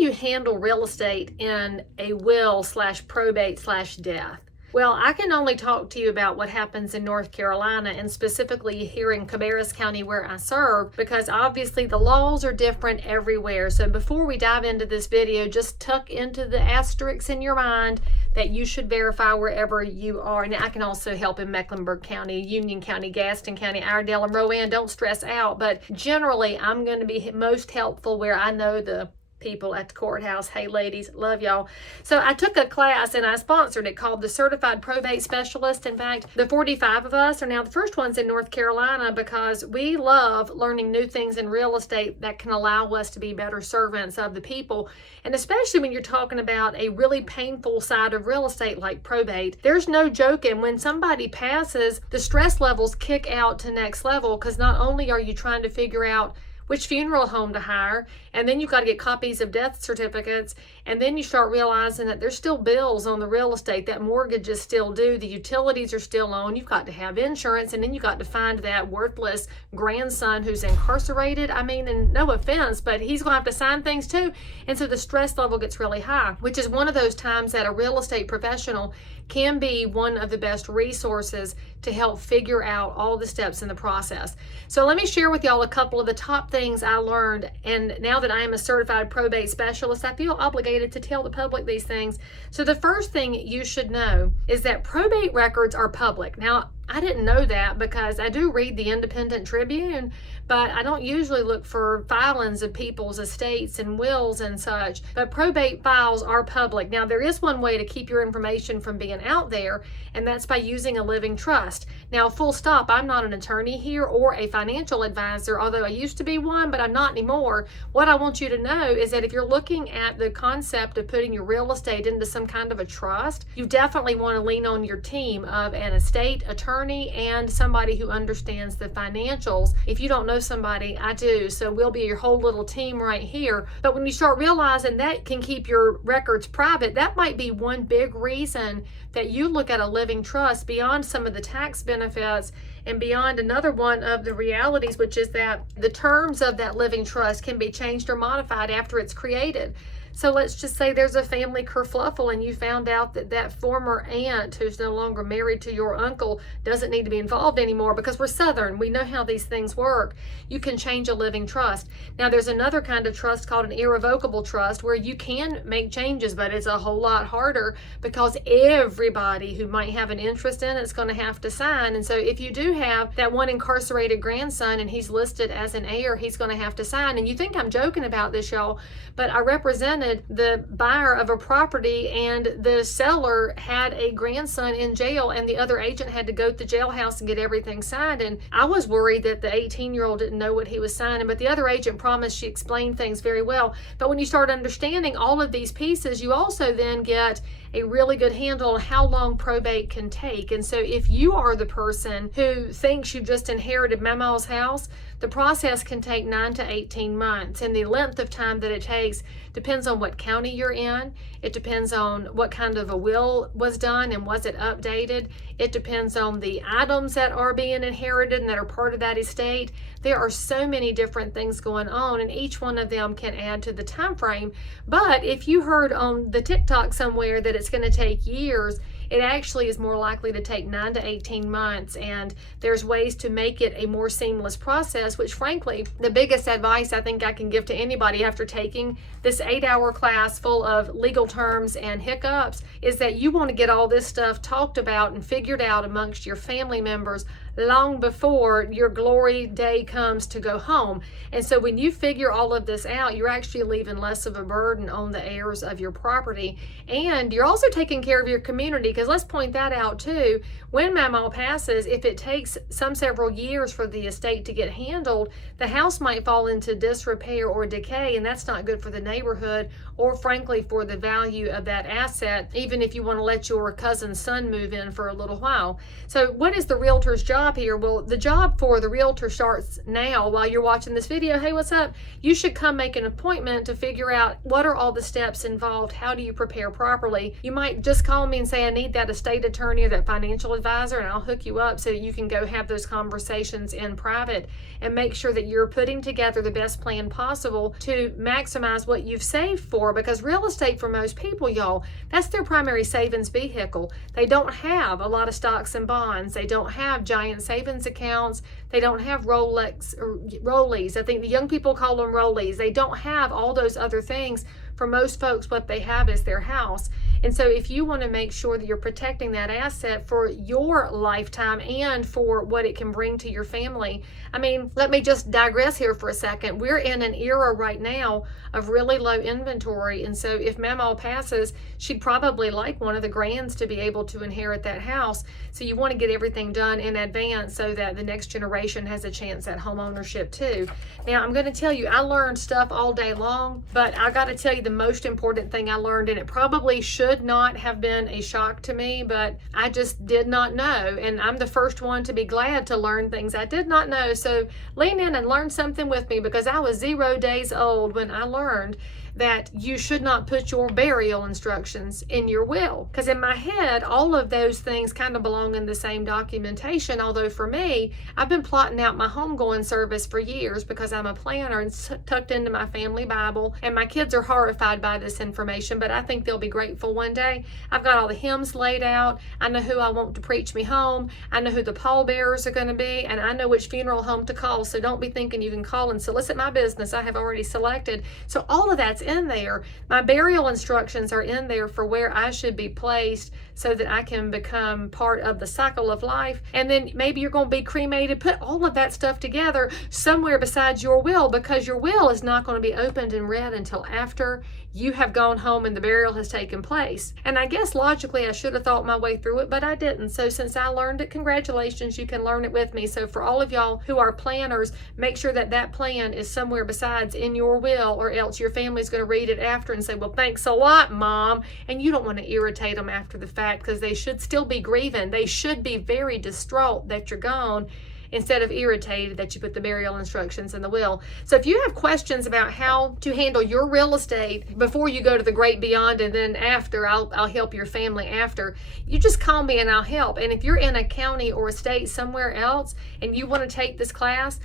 do you handle real estate in a will / probate / death? Well, I can only talk to you about what happens in North Carolina, and specifically here in Cabarrus County where I serve, because obviously the laws are different everywhere. So before we dive into this video, just tuck into the asterisks in your mind that you should verify wherever you are. And I can also help in Mecklenburg County, Union County, Gaston County, Iredell, and Rowan. Don't stress out, but generally I'm going to be most helpful where I know the people at the courthouse. Hey ladies, love y'all. So I took a class and I sponsored it called the Certified Probate Specialist. In fact, the 45 of us are now the first ones in North Carolina because we love learning new things in real estate that can allow us to be better servants of the people. And especially when you're talking about a really painful side of real estate like probate, there's no joking. When somebody passes, the stress levels kick out to next level, because not only are you trying to figure out which funeral home to hire, and then you've got to get copies of death certificates, and then you start realizing that there's still bills on the real estate, that mortgage is still due, the utilities are still on, you've got to have insurance, and then you've got to find that worthless grandson who's incarcerated. I mean, and no offense, but he's going to have to sign things too. And so the stress level gets really high, which is one of those times that a real estate professional can be one of the best resources to help figure out all the steps in the process. So let me share with y'all a couple of the top things I learned. And now that I am a certified probate specialist, I feel obligated to tell the public these things. So the first thing you should know is that probate records are public. Now, I didn't know that because I do read the Independent Tribune, but I don't usually look for filings of people's estates and wills and such. But probate files are public. Now, there is one way to keep your information from being out there, and that's by using a living trust. Now, full stop, I'm not an attorney here or a financial advisor, although I used to be one, but I'm not anymore. What I want you to know is that if you're looking at the concept of putting your real estate into some kind of a trust, you definitely want to lean on your team of an estate attorney and somebody who understands the financials. If you don't know somebody, I do, so we'll be your whole little team right here. But when you start realizing that can keep your records private, that might be one big reason that you look at a living trust beyond some of the tax benefits and beyond another one of the realities, which is that the terms of that living trust can be changed or modified after it's created. So let's just say there's a family kerfluffle and you found out that that former aunt who's no longer married to your uncle doesn't need to be involved anymore, because we're Southern. We know how these things work. You can change a living trust. Now, there's another kind of trust called an irrevocable trust where you can make changes, but it's a whole lot harder because everybody who might have an interest in it is going to have to sign. And so if you do have that one incarcerated grandson and he's listed as an heir, he's going to have to sign. And you think I'm joking about this, y'all, but I represented the buyer of a property, and the seller had a grandson in jail, and the other agent had to go to the jailhouse and get everything signed. And I was worried that the 18-year-old didn't know what he was signing, but the other agent promised she explained things very well. But when you start understanding all of these pieces, you also then get a really good handle on how long probate can take. And so if you are the person who thinks you've just inherited Mama's house, the process can take 9 to 18 months. And the length of time that it takes depends on what county you're in. It depends on what kind of a will was done and was it updated. It depends on the items that are being inherited and that are part of that estate. There are so many different things going on, and each one of them can add to the time frame. But if you heard on the TikTok somewhere that it's going to take years, it actually is more likely to take 9 to 18 months, and there's ways to make it a more seamless process, which frankly, the biggest advice I think I can give to anybody after taking this 8-hour class full of legal terms and hiccups is that you want to get all this stuff talked about and figured out amongst your family members long before your glory day comes to go home. And so when you figure all of this out, you're actually leaving less of a burden on the heirs of your property, and you're also taking care of your community, because let's point that out too. When Mama passes, if it takes some several years for the estate to get handled, the house might fall into disrepair or decay, and that's not good for the neighborhood or frankly for the value of that asset, even if you want to let your cousin's son move in for a little while. So what is the realtor's job? job here. Well, the job for the realtor starts now while you're watching this video. Hey, what's up? You should come make an appointment to figure out what are all the steps involved. How do you prepare properly? You might just call me and say, I need that estate attorney or that financial advisor, and I'll hook you up so that you can go have those conversations in private and make sure that you're putting together the best plan possible to maximize what you've saved for, because real estate for most people, y'all, that's their primary savings vehicle. They don't have a lot of stocks and bonds. They don't have giant savings accounts. They don't have Rolex or Rollies. I think the young people call them Rollies. They don't have all those other things. For most folks, what they have is their house. And so if you want to make sure that you're protecting that asset for your lifetime and for what it can bring to your family, I mean, let me just digress here for a second. We're in an era right now of really low inventory. And so if Mama passes, she'd probably like one of the grands to be able to inherit that house. So you want to get everything done in advance so that the next generation has a chance at home ownership too. Now, I'm going to tell you, I learned stuff all day long, but I got to tell you the most important thing I learned, and it probably should not have been a shock to me, but I just did not know. And I'm the first one to be glad to learn things I did not know. So lean in and learn something with me, because I was 0 days old when I learned that you should not put your burial instructions in your will. Because in my head, all of those things kind of belong in the same documentation. Although for me, I've been plotting out my homegoing service for years because I'm a planner and tucked into my family Bible. And my kids are horrified by this information, but I think they'll be grateful one day. I've got all the hymns laid out. I know who I want to preach me home. I know who the pallbearers are going to be, and I know which funeral home to call. So don't be thinking you can call and solicit my business. I have already selected. So all of that's in there. My burial instructions are in there for where I should be placed so that I can become part of the cycle of life. And then maybe you're going to be cremated. Put all of that stuff together somewhere besides your will, because your will is not going to be opened and read until after you have gone home and the burial has taken place. And I guess logically I should have thought my way through it, but I didn't. So since I learned it, congratulations, you can learn it with me. So for all of y'all who are planners, make sure that that plan is somewhere besides in your will, or else your family's going to read it after and say, well, thanks a lot, Mom. And you don't want to irritate them after the fact, because they should still be grieving. They should be very distraught that you're gone, instead of irritated that you put the burial instructions in the will. So if you have questions about how to handle your real estate before you go to the great beyond, and then after, I'll help your family after, you just call me and I'll help. And if you're in a county or a state somewhere else and you want to take this class,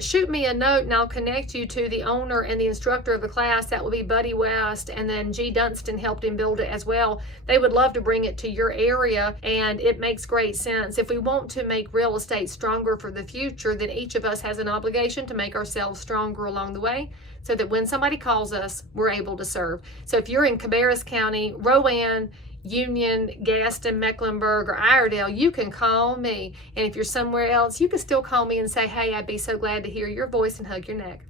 shoot me a note and I'll connect you to the owner and the instructor of the class. That will be Buddy West, and then G. Dunston helped him build it as well. They would love to bring it to your area, and it makes great sense. If we want to make real estate stronger for the future, then each of us has an obligation to make ourselves stronger along the way, so that when somebody calls us, we're able to serve. So if you're in Cabarrus County, Rowan, Union, Gaston, Mecklenburg, or Iredell, you can call me. And if you're somewhere else, you can still call me and say, hey, I'd be so glad to hear your voice and hug your neck.